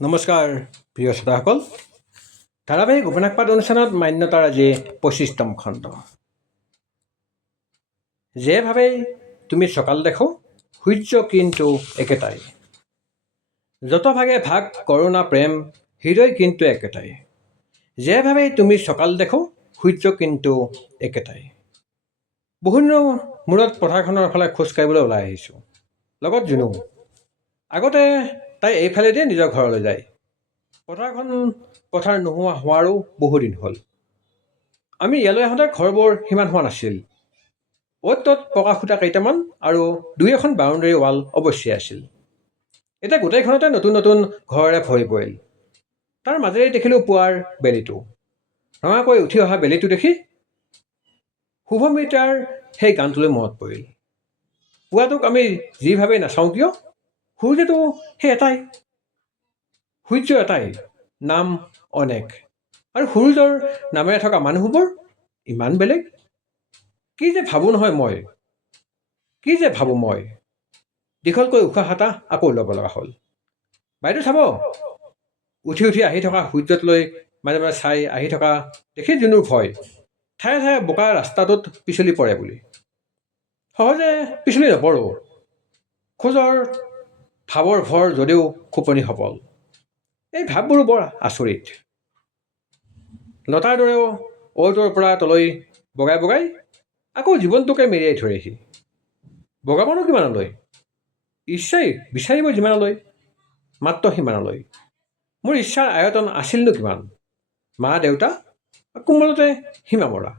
নমস্কাৰ প্ৰিয় শ্ৰোতাসকল, ধাৰাবাহিক উপন্যাসপাঠ অনুষ্ঠানত মান্যতাৰ আজি ২৫তম খণ্ড। যে ভাৱেই তুমি সকাল দেখো সূৰ্য কিন্তু একেটাই, যত ভাগে ভাগ কৰোণা প্ৰেম হৃদয় কিন্তু একেটাই। যে ভাৱেই তুমি সকাল দেখো সূৰ্য কিন্তু একেটাই। বহুদিনৰ মূৰত পথাৰখনৰ ফালে খোজ কাঢ়িবলৈ ওলাই আহিছোঁ, লগত জুনু। আগতে তাই এইফালেদিয়ে নিজৰ ঘৰলৈ যায়। পথাৰ নোহোৱা হোৱাৰো বহুদিন হ'ল। আমি ইয়ালৈ আহোঁতে ঘৰবোৰ সিমান হোৱা নাছিল। অ'ত ত'ত পকা খুটা কেইটামান আৰু দুই এখন বাউণ্ডেৰী ৱাল অৱশ্যে আছিল। এতিয়া গোটেইখনতে নতুন নতুন ঘৰেৰে ভৰি পৰিল। তাৰ মাজেৰে দেখিলোঁ পুৱাৰ বেলিটো। ৰঙাকৈ উঠি অহা বেলিটো দেখি শুভমিত্ৰাৰ সেই গানটোলৈ মনত পৰিল। পুৱাটোক আমি যিভাৱেই নাচাওঁ কিয়, সূৰ্যটো সেই এটাই, সূৰ্য এটাই, নাম অনেক, আৰু সূৰ্যৰ নামেৰে থকা মানুহবোৰ ইমান বেলেগ। কি যে ভাবোঁ নহয় মই, কি যে ভাবোঁ মই। দীঘলকৈ উশাহ এটা আকৌ ল'ব লগা হ'ল। বাইদেউ চাব, উঠি উঠি আহি থকা সূৰ্যটোলৈ মাজে মাজে চাই আহি থকা দেখি জুনুৰ ভয়। ঠায়ে ঠায়ে বোকা ৰাস্তাটোত পিছলি পৰে বুলি। সহজে পিছলি নপৰোঁ। খোজৰ ভাৱৰ ভৰ যদিও খোপনি সবল। এই ভাৱবোৰো বৰ আচৰিত। লতাৰ দৰেও অ'টোৰ পৰা তলৈ বগাই বগাই আকৌ জীৱনটোকে মেৰিয়াই ধৰেহি। বগাবনো কিমানলৈ? ইচ্ছাই বিচাৰিব যিমানলৈ, মাত্ৰ সিমানলৈ। মোৰ ইচ্ছাৰ আয়তন আছিলনো কিমান? মা দেউতা, কোমলতে সীমা মৰা।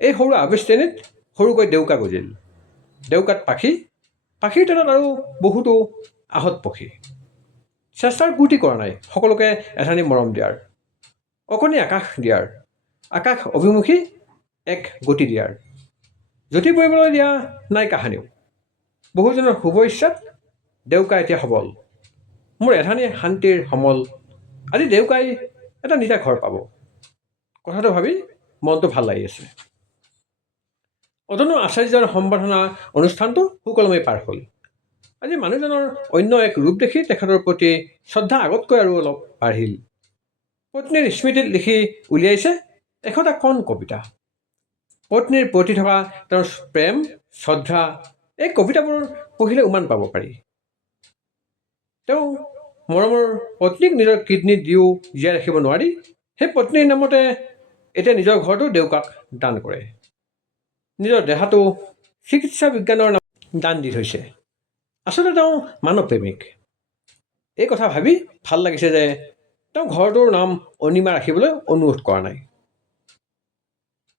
এই সৰু আৱেষ্টনীত সৰুকৈ ডেউকা গজিল। ডেউকাত পাখি, পাখিৰ তলত আৰু বহুতো আহত পক্ষী। চেষ্টাৰ ক্ৰুটি কৰা নাই সকলোকে এধানি মৰম দিয়াৰ, অকণি আকাশ দিয়াৰ, আকাশ অভিমুখী এক গতি দিয়াৰ। জ্যোতি পৰিবলৈ দিয়া নাই কাহানিও। বহুজনৰ শুভ ইচ্ছাত ডেউকা এতিয়া সবল। মোৰ এধানি শান্তিৰ সমল। আজি ডেউকাই এটা নিজা ঘৰ পাব। কথাটো ভাবি মনটো ভাল লাগি আছে। অতনু আচাৰ্যৰ সম্বৰ্ধনা অনুষ্ঠানটো সুকলমে পাৰ হ'ল। আজি মানুহজনৰ অন্য এক ৰূপ দেখি তেখেতৰ প্ৰতি শ্ৰদ্ধা আগতকৈ আৰু অলপ বাঢ়িল। পত্নীৰ স্মৃতিত লিখি উলিয়াইছে এশটা কণ কবিতা। পত্নীৰ প্ৰতি থকা তেওঁৰ প্ৰেম শ্ৰদ্ধা, এই কবিতাবোৰ পঢ়িলে উমান পাব পাৰি। তেওঁ মৰমৰ পত্নীক নিজৰ কিডনী দিও জীয়াই ৰাখিব নোৱাৰি সেই পত্নীৰ নামতে এতিয়া নিজৰ ঘৰটো ডেউকাক দান কৰে। নিজৰ দেহাটো চিকিৎসা বিজ্ঞানৰ নাম দান দি থৈছে। আচলতে তেওঁ মানৱ প্ৰেমিক। এই কথা ভাবি ভাল লাগিছে যে তেওঁ ঘৰটোৰ নাম অনিমা ৰাখিবলৈ অনুৰোধ কৰা নাই।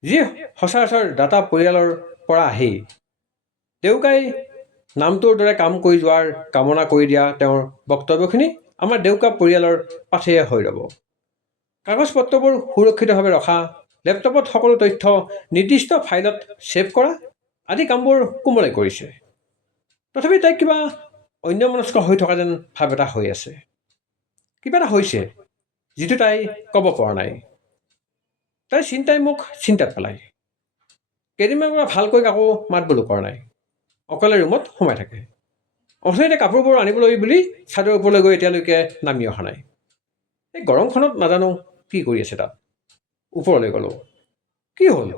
যি সচৰাচৰ দাতা পৰিয়ালৰ পৰা আহি ডেউকাই নামটোৰ দৰে কাম কৰি যোৱাৰ কামনা কৰি দিয়া তেওঁৰ বক্তব্যখিনি আমাৰ ডেউকা পৰিয়ালৰ পাথেয় হৈ ৰ'ব। কাগজ পত্ৰবোৰ সুৰক্ষিতভাৱে ৰখা, লেপটপত সকলো তথ্য নিৰ্দিষ্ট ফাইলত ছেভ কৰা আদি কামবোৰ কোমলে কৰিছে। তথাপি তাইক কিবা অন্যমনস্ক হৈ থকা যেন ভাৱ এটা হৈ আছে। কিবা এটা হৈছে যিটো তাই ক'ব পৰা নাই। তাইৰ চিন্তাই মোক চিন্তাত পেলায়। কেইদিনমানৰ পৰা ভালকৈ কাকো মাত বোলো কৰা নাই। অকলে ৰুমত সোমাই থাকে। অথনিতে কাপোৰবোৰ আনিবলৈ বুলি চাদৰ ওপৰলৈ গৈ এতিয়ালৈকে নামি অহা নাই। এই গৰমখনত নাজানো কি কৰি আছে তাত। ওপৰলৈ গ'লোঁ। কি হ'ল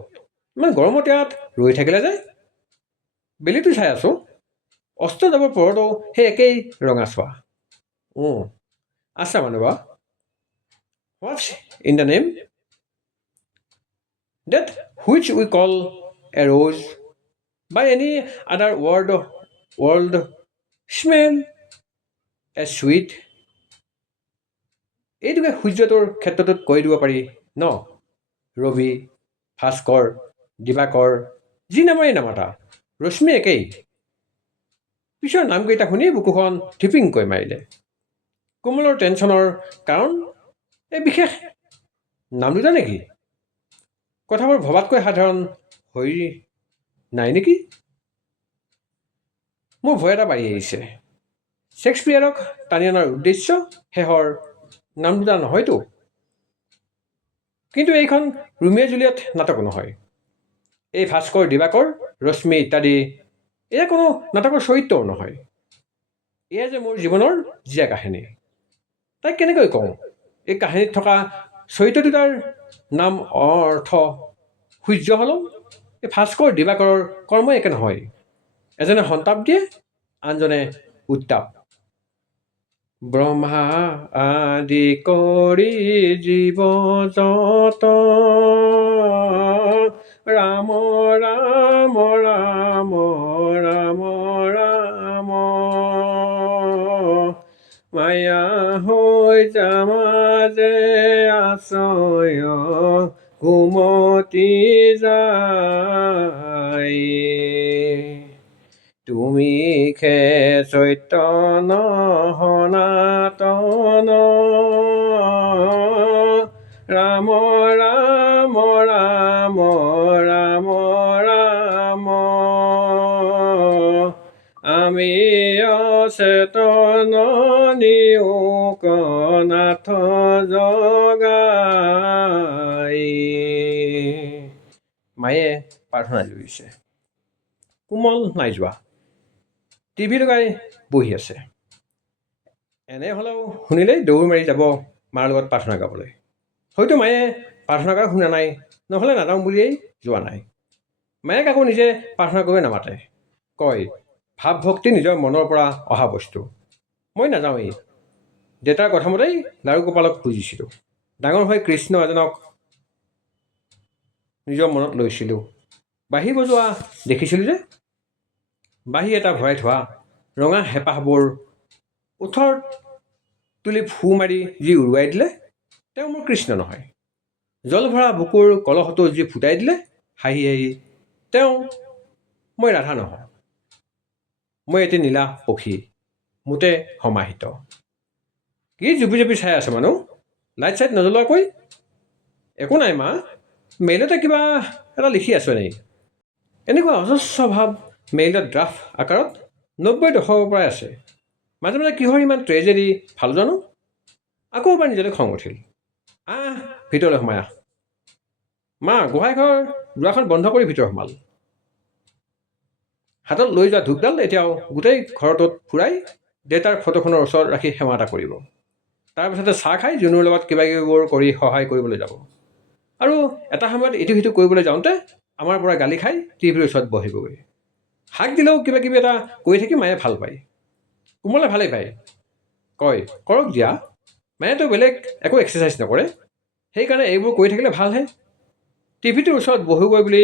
ইমান গৰমত ইয়াত ৰৈ থাকিলে যে? বেলিটো চাই আছোঁ। অস্ত যাবৰ পৰতো সেই একেই ৰঙাচোৱা। আচ্ছা মানুহবা, what's in the name? That which we call a rose, by any other word smell as sweet. এইটোকে সূৰ্যটোৰ ক্ষেত্ৰটোত কৈ দিব পাৰি ন? ৰবি, ভাস্কৰ, দিবাকৰ, যি নামেই নামাতা, ৰশ্মি একেই। পিছৰ নামকেইটা শুনি বুকুখন ধিপিংকৈ মাৰিলে। কোমলৰ টেনচনৰ কাৰণ এই বিশেষ নাম দুটা নেকি? কথাবোৰ ভবাতকৈ সাধাৰণ হৈ নাই নেকি? মোৰ ভয় এটা বাঢ়ি আহিছে। শ্বেক্সপিয়াৰক টানি অনাৰ উদ্দেশ্য শেষৰ নাম দুটা নহয়তো। কিন্তু এইখন ৰোমিঅ' জুলিয়েট নাটক নহয়। এই ভাস্কৰ, দিবাকৰ, ৰশ্মি ইত্যাদি এয়া কোনো নাটকৰ চৰিত্ৰও নহয়। এয়া যে মোৰ জীৱনৰ জীয়া কাহিনী। তাইক কেনেকৈ কওঁ এই কাহিনীত থকা চৰিত্ৰ দুটাৰ নাম অৰ্থ সূৰ্য হলেও এই ভাস্কৰ দিবাকৰৰ কৰ্মই একে নহয়। এজনে সন্তাপ দিয়ে, আনজনে উত্তাপ। ব্ৰহ্মা আদি কৰি জীৱ যত ৰাম ৰাম ৰাম ৰাম ৰাম মায়া হৈ যামাজে আশ্ৰয় ঘুমতি যায়। তুমি খে চৈতন্য সনাতন ৰাম ৰাম ৰাম ৰাম ৰাম আমি অচেতন নিয়োগনাথ জগাই। মায়ে প্ৰাৰ্থনা জুৰিছে। কোমল নাই যোৱা, টিভি লগাই বহি আছে। এনে হ'লেও শুনিলেই দৌৰ মাৰি যাব মাৰ লগত প্ৰাৰ্থনা গাবলৈ। হয়তো মায়ে প্ৰাৰ্থনা কৰা শুনা নাই, নহ'লে নাযাওঁ বুলিয়েই যোৱা নাই। মায়ে কাকো নিজে প্ৰাৰ্থনা কৰিব নামাতে, কয় ভাৱ ভক্তি নিজৰ মনৰ পৰা অহা বস্তু। মই নাযাওঁৱেই। দেউতাৰ কথামতেই লাৰু গোপালক পুজিছিলোঁ। ডাঙৰ হৈ কৃষ্ণ এজনক নিজৰ মনত লৈছিলোঁ। বাঁহী বজোৱা দেখিছিলোঁ যে, বাঁহী এটা ভৰাই থোৱা ৰঙা হেঁপাহবোৰ ওঠৰত তুলি ফু মাৰি যি উৰুৱাই দিলে, তেওঁ মোৰ কৃষ্ণ নহয়। জল ভৰা বুকুৰ কলহটো যি ফুটাই দিলে হাঁহি হাঁহি, তেওঁ মই ৰাধা নহওঁ। মই এটি নীলা পক্ষী, মোতে সমাহিত। কি জুপি জুপি চাই আছে মানুহ, লাইট চাইট নজ্বলোৱাকৈ? একো নাই মা, মেইলতে কিবা এটা লিখি আছো নেকি? এনেকুৱা অজস্ৰ ভাৱ মেইলত ড্ৰাফ্ট আকাৰত 90 দশকৰ পৰাই আছে। মাজে মাজে কিহৰ ইমান ট্ৰেজেডি ভাল জানো? আকৌ এবাৰ নিজতে খং উঠিল। ভিতৰলৈ সোমাই আহ। মা গোহাঁই ঘৰৰ দুৱাৰখন বন্ধ কৰি ভিতৰ সোমাল। হাতত লৈ যোৱা ধূপডাল এতিয়াও গোটেই ঘৰটোত ফুৰাই দেউতাৰ ফটোখনৰ ওচৰত ৰাখি সেৱা এটা কৰিব। তাৰপিছতে চাহ খাই জুনুৰ লগত কিবা কিবিবোৰ কৰি সহায় কৰিবলৈ যাব। আৰু এটা সময়ত ইটো সিটো কৰিবলৈ যাওঁতে আমাৰ পৰা গালি খাই টিভিৰ ওচৰত বহিবগৈ। হাক দিলেও কিবা কিবি এটা কৰি থাকি মায়ে ভাল পায়। কোমলে ভালেই পায়, কয় কৰক দিয়া, মায়েতো বেলেগ একো এক্সাৰচাইজ নকৰে, সেইকাৰণে এইবোৰ কৰি থাকিলে ভালহে। টিভিটোৰ ওচৰত বহিবগৈ বুলি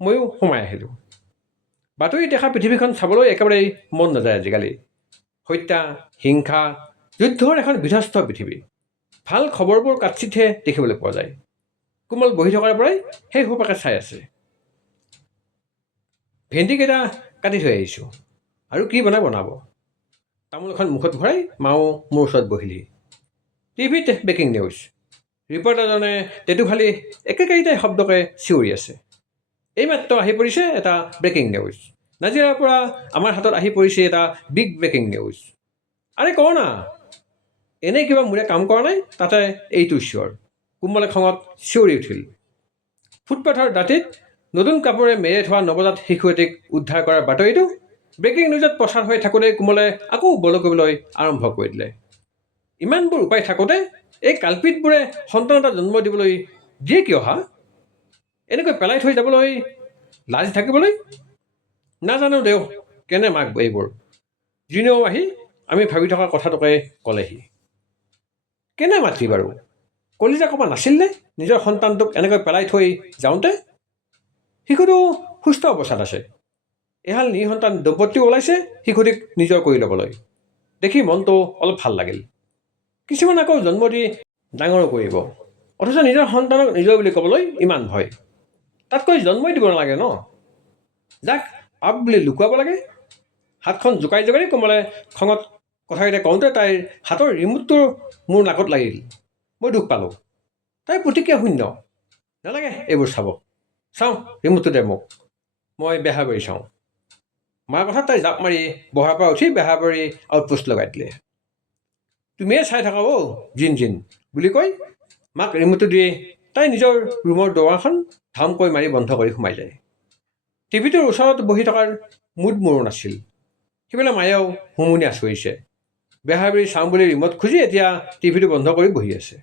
ময়ো সোমাই আহিলোঁ। বাতৰিত দেখা পৃথিৱীখন চাবলৈ একেবাৰেই মন নাযায় আজিকালি। হত্যা, হিংসা, যুদ্ধৰ এখন বিধ্বস্ত পৃথিৱী। ভাল খবৰবোৰ কাৎচিতহে দেখিবলৈ পোৱা যায়। কোমল বহি থকাৰ পৰাই সেই সোপাকে চাই আছে। ভেন্দিকেইটা কাটি থৈ আহিছোঁ, আৰু কি বনাব। তামোল এখন মুখত ভৰাই মাও মোৰ ওচৰত বহিলি। টিভিত ব্ৰেকিং নিউজ। ৰিপৰ্টাৰজনে টেটু ফালি একেকাৰীতে শব্দকে চিঞৰি আছে। এইমাত্ৰ আহি পৰিছে এটা ব্ৰেকিং নিউজ। নাজিৰাৰ পৰা আমাৰ হাতত আহি পৰিছে এটা বিগ ব্ৰেকিং নিউজ। আৰে ক না, এনেই কিবা মোৰে কাম কৰা নাই, তাতে এইটো চিঞৰ। কোমলে খঙত চিঞৰি উঠিল। ফুটপাথৰ দাঁতিত নতুন কাপোৰে মেৰিয়াই থোৱা নৱজাত শিশু এটিক উদ্ধাৰ কৰাৰ বাতৰিটো ব্ৰেকিং নিউজত প্ৰচাৰ হৈ থাকোঁতে কোমলে আকৌ বল কৰিবলৈ আৰম্ভ কৰি দিলে। ইমানবোৰ উপায় থাকোঁতে এই কালপিতবোৰে সন্তান এটা জন্ম দিবলৈ দিয়ে কিয় হা? এনেকৈ পেলাই থৈ যাবলৈ লাজ থাকিবলৈ? নাজানো দেও কেনে মাক এইবোৰ। যিনেও আহি আমি ভাবি থকা কথাটোকে ক'লেহি। কেনে মাতৃ বাৰু? কলিজা কপা নাছিল নে নিজৰ সন্তানটোক এনেকৈ পেলাই থৈ যাওঁতে? শিশুটো সুস্থ অৱস্থাত আছে। এহাল নিসন্তান দম্পতীও ওলাইছে শিশুটিক নিজৰ কৰি ল'বলৈ। দেখি মনটো অলপ ভাল লাগিল। কিছুমান আকৌ জন্ম দি ডাঙৰো কৰিব, অথচ নিজৰ সন্তানক নিজৰ বুলি ক'বলৈ ইমান ভয়। তাতকৈ জন্মই দিব নালাগে ন? যাক পাপ বুলি লুকুৱাব লাগে। হাতখন জোকাৰি জোকাৰি কোমলে খঙত কথাকেইটা কওঁতে তাইৰ হাতৰ ৰিমোটটো মোৰ নাকত লাগিল। মই দুখ পালোঁ। তাইৰ প্ৰতিক্ৰিয়া শূন্য। নালাগে এইবোৰ চাব। চাওঁ ৰিমোটটো দে মোক, মই বেহাবাৰী চাওঁ। মাৰ কথাত তাই জাপ মাৰি বহাৰ পৰা উঠি বেহাবাৰী আউটপোষ্ট লগাই দিলে। তুমিয়ে চাই থাকা জিন জিন বুলি কৈ মাক ৰিমোটটো দি তাই নিজৰ ৰুমৰ দুৱাৰখন ধামকৈ মাৰি বন্ধ কৰি সোমাই যায়। টিভিটোৰ ওচৰত বহি থকাৰ মুড মোৰো নাছিল। সেইফালে মায়েও হুমুনি আঁচৰিছে। বেহাৰবাৰী চাওঁ বুলি ৰিম'ট খুজি এতিয়া টিভিটো বন্ধ কৰি বহি আছে।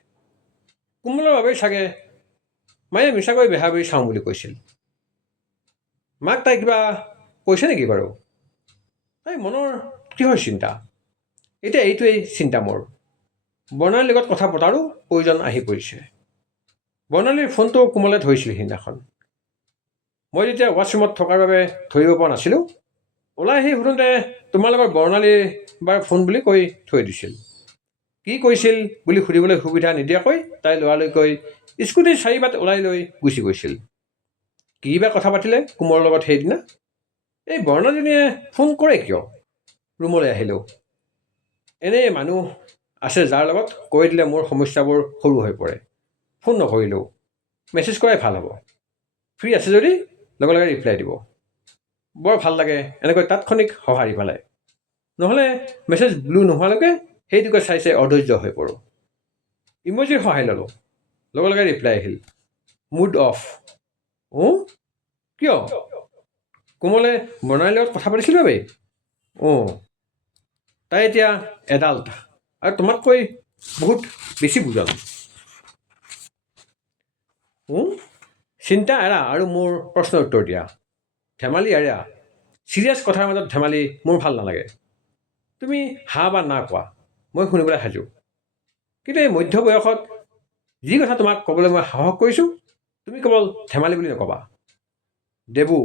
কোমলৰ বাবেই চাগে মায়ে মিছাকৈ বেহাৰবাৰী চাওঁ বুলি কৈছিল। মাক তাই কিবা কৈছে নেকি বাৰু? তাই মনৰ কিহৰ চিন্তা? এতিয়া এইটোৱেই চিন্তা মোৰ। বৰ্ণালীৰ লগত কথা পতাৰো প্ৰয়োজন আহি পৰিছে। বৰ্ণালীৰ ফোনটো কোমলে ধৰিছিল সিদিনাখন। মই যেতিয়া ৱাছৰুমত থকাৰ বাবে ধৰিব পৰা নাছিলোঁ, ওলাই আহি সুধোঁতে তোমাৰ লগত বৰ্ণালীৰ বাৰ ফোন বুলি কৈ থৈ দিছিল। কি কৈছিল বুলি সুধিবলৈ সুবিধা নিদিয়াকৈ তাই লৰালৰিকৈ স্কুটিৰ চাৰিবাট ওলাই লৈ গুচি গৈছিল। কি বা কথা পাতিলে কোমলৰ লগত সেইদিনা? এই বৰ্ণালীজনীয়ে ফোন কৰে কিয়? ৰুমলৈ আহিলোঁ। এনেই মানুহ আছে যাৰ লগত কৈ দিলে মোৰ সমস্যাবোৰ সৰু হৈ পৰে। ফোন নকৰিলেও মেছেজ কৰাই ভাল হ'ব। ফ্ৰী আছে যদি লগে লগে ৰিপ্লাই দিব। বৰ ভাল লাগে এনেকৈ তাৎক্ষণিক সঁহাৰি পালে। নহ'লে মেছেজ ব্লু নোহোৱালৈকে সেইটোকে চাই চাই অধৈৰ্য হৈ পৰোঁ। ইমজিৰ সহায় ল'লোঁ। লগে লগে ৰিপ্লাই আহিল, মুড অফ। অঁ, কিয়? কোমলে বৰ্ণালীৰ লগত কথা পাতিছিল বাবেই? অঁ, তাই এতিয়া এডাল্ট আৰু তোমাতকৈ বহুত বেছি বুজন। চিন্তা এৰা আৰু মোৰ প্ৰশ্নৰ উত্তৰ দিয়া। ধেমালি এৰা। চিৰিয়াছ কথাৰ মাজত ধেমালি মোৰ ভাল নালাগে। তুমি হা বা না কোৱা, মই শুনিবলৈ সাজু। কিন্তু এই মধ্য বয়সত যি কথা তোমাক ক'বলৈ মই সাহস কৰিছোঁ, তুমি কেৱল ধেমালি বুলি নক'বা। Debu,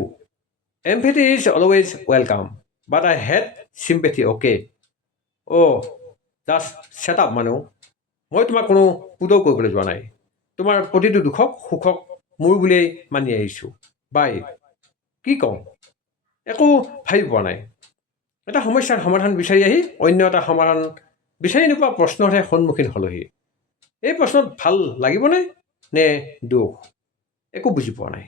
empathy is always welcome, but I hate sympathy, okay? Oh' just shut up মানুহ। মই তোমাক কোনো পুতৌ কৰিবলৈ যোৱা নাই। তোমাৰ প্ৰতিটো দুখক সুখক মোৰ বুলিয়েই মানি আহিছোঁ। বাই। কি কওঁ? একো ভাবি পোৱা নাই। এটা সমস্যাৰ সমাধান বিচাৰি আহি অন্য এটা সমাধান বিচাৰি নোপোৱা প্ৰশ্নৰহে সন্মুখীন হ'লোহি। এই প্ৰশ্নত ভাল লাগিবনে নে দুখ? একো বুজি পোৱা নাই।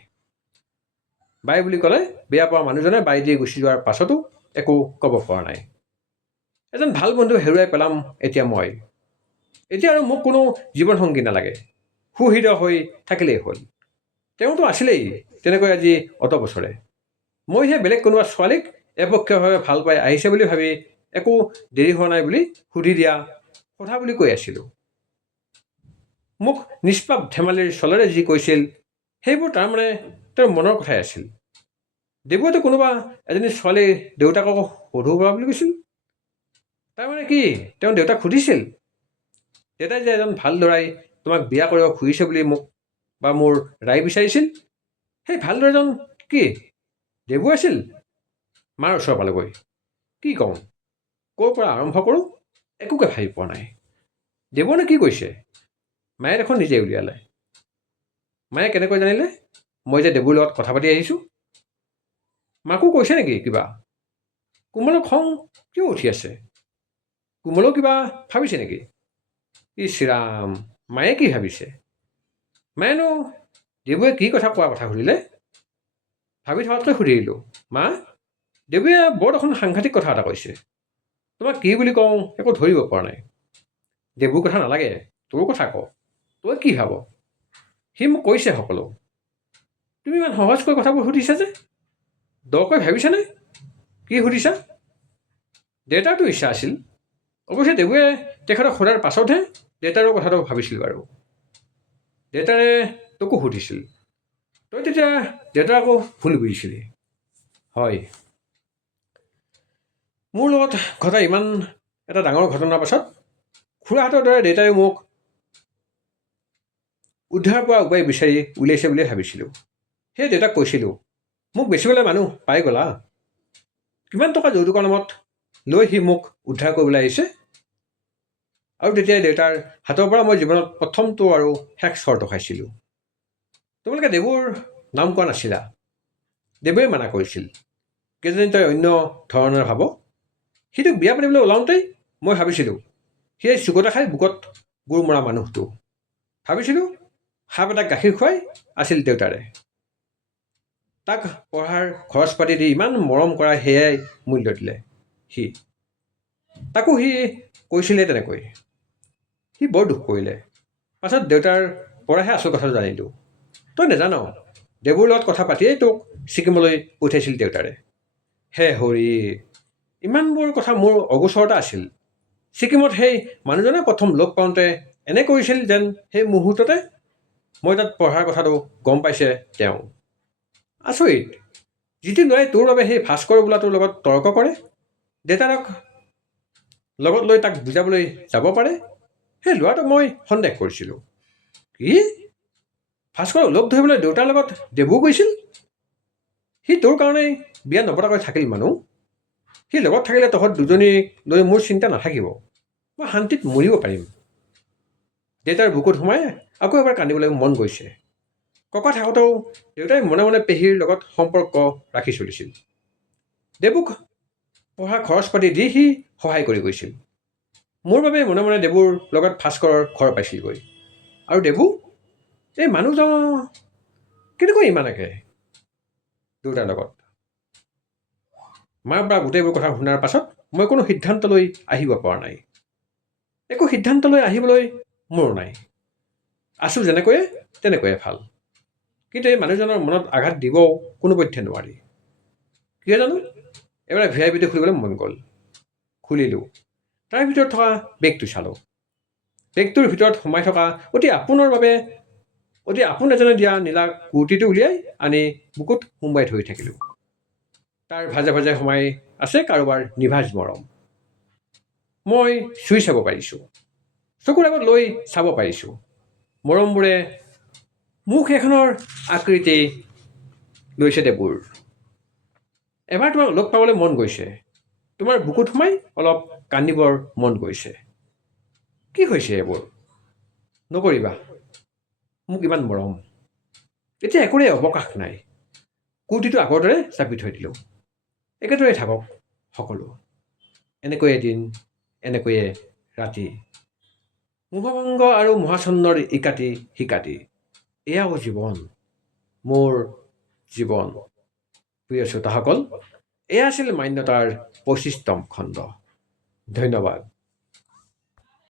বাই বুলি ক'লে বেয়া পোৱা মানুহজনে বাই দি গুচি যোৱাৰ পাছতো একো ক'ব পৰা নাই। এজন ভাল বন্ধু হেৰুৱাই পেলাম এতিয়া মই। এতিয়া আৰু মোক কোনো জীৱনসংগী নালাগে। সুহৃদয় হৈ থাকিলেই হ'ল। তেওঁতো আছিলেই তেনেকৈ আজি অত বছৰে। মইহে বেলেগ কোনোবা ছোৱালীক একপক্ষীয়ভাৱে ভাল পাই আহিছে বুলি ভাবি একো দেৰি হোৱা নাই বুলি সুধি দিয়া কথা বুলি কৈ আছিলোঁ। মোক নিষ্পাপ ধেমালিৰ চলেৰে যি কৈছিল সেইবোৰ তাৰমানে তেওঁৰ মনৰ কথাই আছিল। দেবুৱেতো কোনোবা এজনী ছোৱালীৰ দেউতাকক সধু কৰা বুলি কৈছিল। তাৰমানে কি তেওঁ দেউতাক সুধিছিল? দেউতাই যে এজন ভাল ল'ৰাই তোমাক বিয়া কৰিব খুজিছে বুলি মোক বা মোৰ ৰায় বিচাৰিছিল, সেই ভাল ল'ৰাজন কি দেবু আছিল? মাৰ ওচৰ পালেগৈ। কি কওঁ, ক'ৰ পৰা আৰম্ভ কৰোঁ একোকে ভাবি পোৱা নাই। দেবুৱে কি কৈছে? মায়ে দেখোন নিজে উলিয়ালে। মায়ে কেনেকৈ জানিলে মই যে দেবুৰ লগত কথা পাতি আহিছোঁ? মাকো কৈছে নেকি কিবা? কোমলৰ খং কিয় উঠি আছে? কোমলেও কিবা ভাবিছে নেকি? ইছ ৰাম, মায়ে কি ভাবিছে? মায়েনো দেবুৱে কি কথা কোৱাৰ কথা সুধিলে? ভাবি থকাতকৈ সুধি দিলোঁ, মা, দেবুৱে বৰ দেখোন সাংঘাতিক কথা এটা কৈছে। তোমাক কি বুলি কওঁ একো ধৰিব পৰা নাই। দেবুৰ কথা নালাগে, তোৰ কথা ক। তই কি ভাব? সি মোক কৈছে সকলো। তুমি ইমান সহজকৈ কথাবোৰ সুধিছা যে? দকৈ ভাবিছানে? কি সুধিছা? দেউতাৰতো ইচ্ছা আছিল। অৱশ্যে দেবুৱে তেখেতক সোধাৰ পাছতহে দেউতাৰো কথাটো ভাবিছিল বাৰু। দেউতাৰে তোকো সুধিছিল। তই তেতিয়া দেউতাৰ আকৌ ভুল বুজিছিলি। হয়, মোৰ লগত ঘটা ইমান এটা ডাঙৰ ঘটনাৰ পাছত খুৰাহঁতৰ দৰে দেউতাই মোক উদ্ধাৰ পৰা উপায় বিচাৰি উলিয়াইছে বুলিয়ে ভাবিছিলোঁ। সেয়ে দেউতাক কৈছিলোঁ, মোক বেচিবলৈ মানুহ পাই গ'লা। কিমান টকা যৌতুকৰ নামত লৈ সি মোক উদ্ধাৰ কৰিবলৈ আহিছে। আৰু তেতিয়াই দেউতাৰ হাতৰ পৰা মই জীৱনত প্ৰথমটো আৰু শেষ চৰ্ট খাইছিলোঁ। তোমালোকে দেবুৰ নাম কোৱা নাছিলা। দেবুৱে মানা কৰিছিল, কেইজনী তই অন্য ধৰণৰ ভাব। সিটোক বিয়া পাতিবলৈ ওলাওঁতেই মই ভাবিছিলোঁ সিয়ে চুকতে খাই বুকত গোৰ মৰা মানুহটো। ভাবিছিলোঁ সাপ এটাক গাখীৰ খুৱাই আছিল দেউতাৰে। তাক পঢ়াৰ খৰচ পাতি দি ইমান মৰম কৰা সেয়াই মূল্য দিলে সি। তাকো সি কৈছিলে তেনেকৈ। সি বৰ দুখ কৰিলে। পাছত দেউতাৰ পৰাহে আচল কথাটো জানিলোঁ। তই নেজান, দেবুৰ লগত কথা পাতিয়েই তোক ছিকিমলৈ পঠিয়াইছিল দেউতাৰে। হে হৰি, ইমানবোৰ কথা মোৰ অগোচৰতা আছিল। ছিকিমত সেই মানুহজনে প্ৰথম লগ পাওঁতে এনে কৰিছিল যেন সেই মুহূৰ্ততে মই তাত পঢ়াৰ কথাটো গম পাইছে তেওঁ। আচৰিত, যিটো ল'ৰাই তোৰ বাবে সেই ভাস্কৰ বোলাটোৰ লগত তৰ্ক কৰে, দেউতাক লগত লৈ তাক বুজাবলৈ যাব পাৰে, সেই ল'ৰাটোক মই সন্দেহ কৰিছিলোঁ। কি? ভাস্কৰক লগ ধৰিবলৈ দেউতাৰ লগত দেৱো গৈছিল? সি তোৰ কাৰণেই বিয়া নপতাকৈ থাকিল মানুহ। সি লগত থাকিলে তহঁত দুজনীক লৈ মোৰ চিন্তা নাথাকিব, মই শান্তিত মৰিব পাৰিম। দেউতাৰ বুকুত সোমাই আকৌ এবাৰ কান্দিবলৈ মন গৈছে। ককা থাকোঁতেও দেউতাই মনে মনে পেহীৰ লগত সম্পৰ্ক ৰাখি চলিছিল। দেৱুক পঢ়া খৰচ পাতি দি সি সহায় কৰি গৈছিল। মোৰ বাবে মনে মনে দেৱুৰ লগত ভাস্কৰৰ ঘৰ পাইছিলগৈ। আৰু দেৱু, এই মানুহজন কেনেকৈ ইমান একে দেউতাৰ লগত? মাৰ পৰা গোটেইবোৰ কথা শুনাৰ পাছত মই কোনো সিদ্ধান্তলৈ আহিব পৰা নাই। একো সিদ্ধান্তলৈ আহিবলৈ মোৰ নাই। আছোঁ যেনেকৈয়ে তেনেকৈয়ে ভাল। কিন্তু এই মানুহজনৰ মনত আঘাত দিবও কোনোপধ্যে নোৱাৰি। কিয় জানো এবাৰ VIP টো খুলিবলৈ মন গ'ল। খুলিলোঁ। তাৰ ভিতৰত থকা বেগটো চালোঁ। বেগটোৰ ভিতৰত সোমাই থকা অতি আপোন এজনে দিয়া নীলা কুৰ্তীটো উলিয়াই আনি বুকুত সুমুৱাই ধৰি থাকিলোঁ। তাৰ ভাজে ভাজে সোমাই আছে কাৰোবাৰ নিভাঁজ মৰম। মই চুই চাব পাৰিছোঁ, চকুৰ আগত লৈ চাব পাৰিছোঁ। মৰমবোৰে মুখ এখনৰ আকৃতি লৈছে দেৱুৰ। এবাৰ তোমাক লগ পাবলৈ মন গৈছে, তোমাৰ বুকুত সোমাই অলপ কান্দিবৰ মন গৈছে। কি হৈছে এইবোৰ? নকৰিবা মোক ইমান মৰম। এতিয়া একোৰে অৱকাশ নাই। কুৰ্তীটো আগৰ দৰে চাপি থৈ দিলোঁ। একেদৰে থাকক সকলো। এনেকৈয়ে দিন, এনেকৈয়ে ৰাতি। মোহভংগ আৰু মহাচন্দ্ৰৰ ইকাতি সিকাতি। এয়াও জীৱন, মোৰ জীৱন। প্ৰিয় শ্ৰোতাসকল, এয়া আছিল মান্যতাৰ 25তম খণ্ড। ধন্যবাদ।